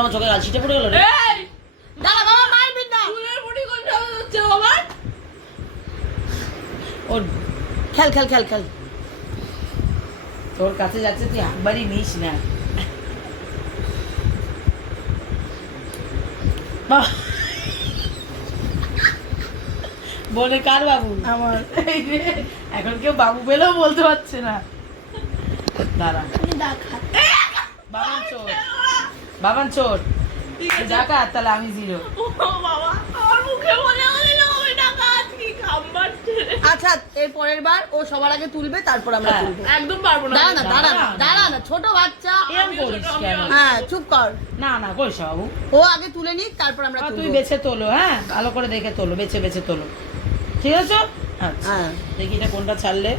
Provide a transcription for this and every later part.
আমার চোখে গাল ছিটে পড়ে গেল রে। দাঁড়া বাবা, মারবেন না। চুলের মুঠি কোনটা হচ্ছে বাবা? ওর খেল খেল খেল খেল, তোর কাছে যাচ্ছে, তুই একবারই নিস না। বাবা, বলে কার বাবু? আমার। এই রে, এখন কেউ বাবু পেলেও বলতে পারছে না। দাঁড়া, বাবান চোর, বাবান চোর, ডাকাত, তাহলে আমি জিরো। ও বাবা, আমার মুখে বলে হলো আমি ডাকাত, কি খাম্বাচ্ছে। আচ্ছা, এর পরের বার ও সবার আগে তুলবে, তারপর আমরা হ্যাঁ। তুলবো। একদম পারবো না। দাঁড়া না, দাঁড়া না, দাঁড়া, দাঁড়া না, ছোট বাচ্চা। এরম করিস কেন? হ্যাঁ, চুপ কর। না না করিস না বাবু। ও আগে তুলে নিক, তারপর আমরা তুই তুলবো। বেছে তোলো, হ্যাঁ, ভালো করে দেখে তোলো, বেছে বেছে তোলো, ঠিক আছে? আচ্ছা, হ্যাঁ। দেখি এটা কোনটা ছাড়লে।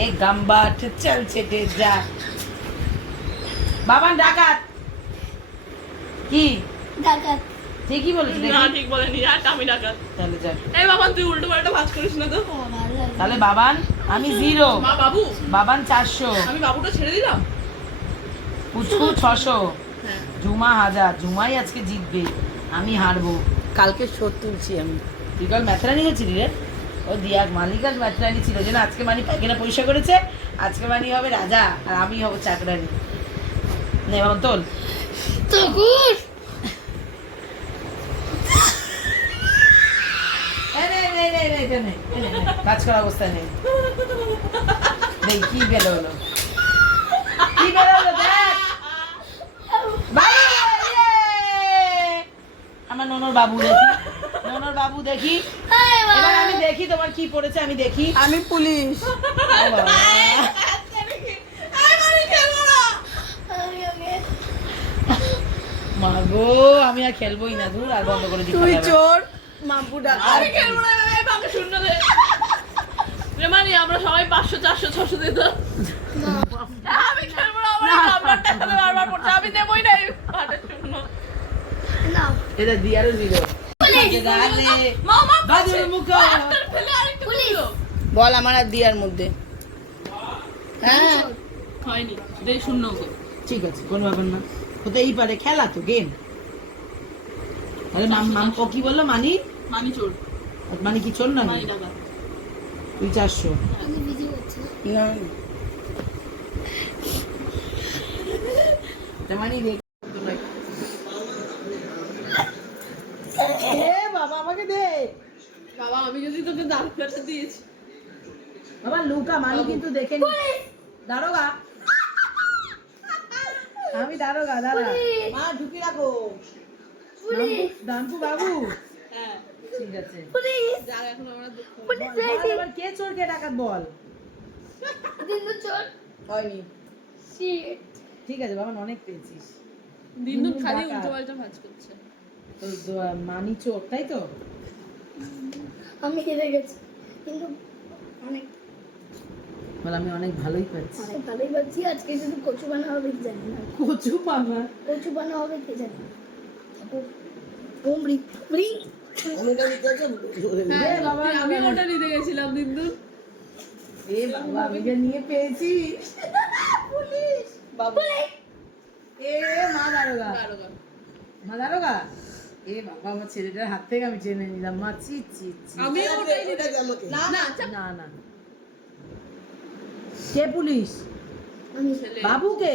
এ গাম্বা চল ছেটে যা। বাবান ডাকাত কি? ডাকাত। ঠিকই বলেছি, না, দেখি ঠিক বলেনি, আর আমি ডাকাত। তাহলে যা। এই বাবা, তুই উল্টো পাল্টা ভাঁজ করিস না তো। তাহলে বাবান আমি জিরো, মা বাবু, বাবান 400, আমি বাবুটা ছেড়ে দিলাম। পুচকু 600, হ্যাঁ। জুমা 1000। জুমাই আজকে জিতবে, আমি হারবো। কালকে শোধ তুলছি আমি। তুই কাল ম্যাথরানি গেছিলি রে? ও দিয়া মালিক আজ ম্যাথরানি ছিল, যেন আজকে মানি পায়খানা পয়সা করেছে, আজকে মানি হবে রাজা আর আমি হব চাকরানি। নে বাবা তোল। কাজ করার অবস্থা নেই। দেখ কি গেল হলো, কি বের হলো দেখ। বাবা, ইয়ে! আমার ননর বাবু দেখি, ননর বাবু দেখি। এবার আমি দেখি তোমার কি পড়েছে, আমি দেখি। আমি পুলিশ। ও বাবা। মা গো, আমি আর খেলবোই না, দূর, আর বন্ধ করে দিই তুই খেলা। চোর, মাম্পু ডাকাত। আমি খেলবো না, এই বাকে শূন্য দে। রেমানি, আমরা সবাই 500 400 600 দিত। আমি খেলবো না, আমার নাম্বারটা এখানে বারবার পড়ছে, আমি দেবই না এই পাটের শূন্য। এটা দিয়ারও দিল। মামা বাদুর মুখে। একটা ফেলে আরেকটা দিল। বল আমার আর দিয়ার মধ্যে। হ্যাঁ, হয়নি, দে শূন্য ওকে। ঠিক আছে, কোনো ব্যাপার না, হতেই পারে, খেলা তো, গেম। আরে ও কি বললো? মানি মানি চোর, মানে কি চল না? মানি ডাকাত। তুই 400। না, মানে দেখ, এ বাবা আমাকে দে বাবা, আমি যদি তোকে দাঁত ফেটে দিয়েছি। বাবা, লুকা মানি কিন্তু দেখে নি। দারোগা, আমি দারোগা, দাঁড়া। মা ঢুকি রাখো। দামপু বাবু, হ্যাঁ, ঠিক আছে। যার এখন আমরা বল, এবার কে চোর কে ডাকাত বল। হয়নি, ঠিক আছে বাবা, অনেক পেয়েছিস। দিন খালি ডাকাত। উল্টো পাল্টা ভাঁজ করছে। তো মানি চোর, তাই তো? আমি হেরে গেছি, কিন্তু অনেক বল, আমি অনেক ভালোই পাচ্ছি। অনেক ভালোই পাচ্ছি। আজকে শুধু কচু বানা হবে কি জানি না, কচু মামা, কচু বানা হবে কি জানি না। উমরি উমরি হ্যাঁ, বাবা, আমি ওটা নিতে গেছিলাম কিন্তু। এ বাবা, আমি যে নিয়ে পেয়েছি। পুলিশ বাবা, এ মা দারোগা, মা দারোগা। এ বাবা, আমার ছেলেটার হাত থেকে আমি চেনে নিলাম। মা চি চি চি। আমি ওটাই নিতে না না না না, কে পুলিশ? আমি ছেলে বাবুকে?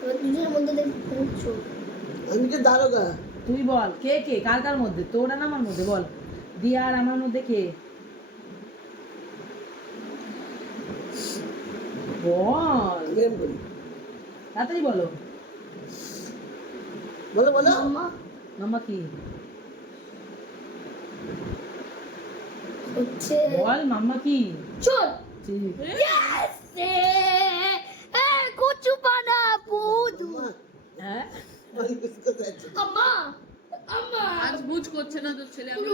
এবার দুজনের মধ্যে দেখি কোন চোর। আমি তো দারোগা। তুই বল, কে কে, কার কার মধ্যে, তোর আর আমার মধ্যে বল। দিয়া আর আমার মধ্যে কে? বল, এরকম করি। তাড়াতাড়ি বলো। বলো বলো। মামা মামা কি? হচ্ছে বল মাম্মা কি? চোর। ঠিক। Yes! কচু বানা বুদু। হ্যাঁ, আমি বুঝতে পারছি। আম্মা আম্মা আজ বুঝ করছে না তোর ছেলে। আমি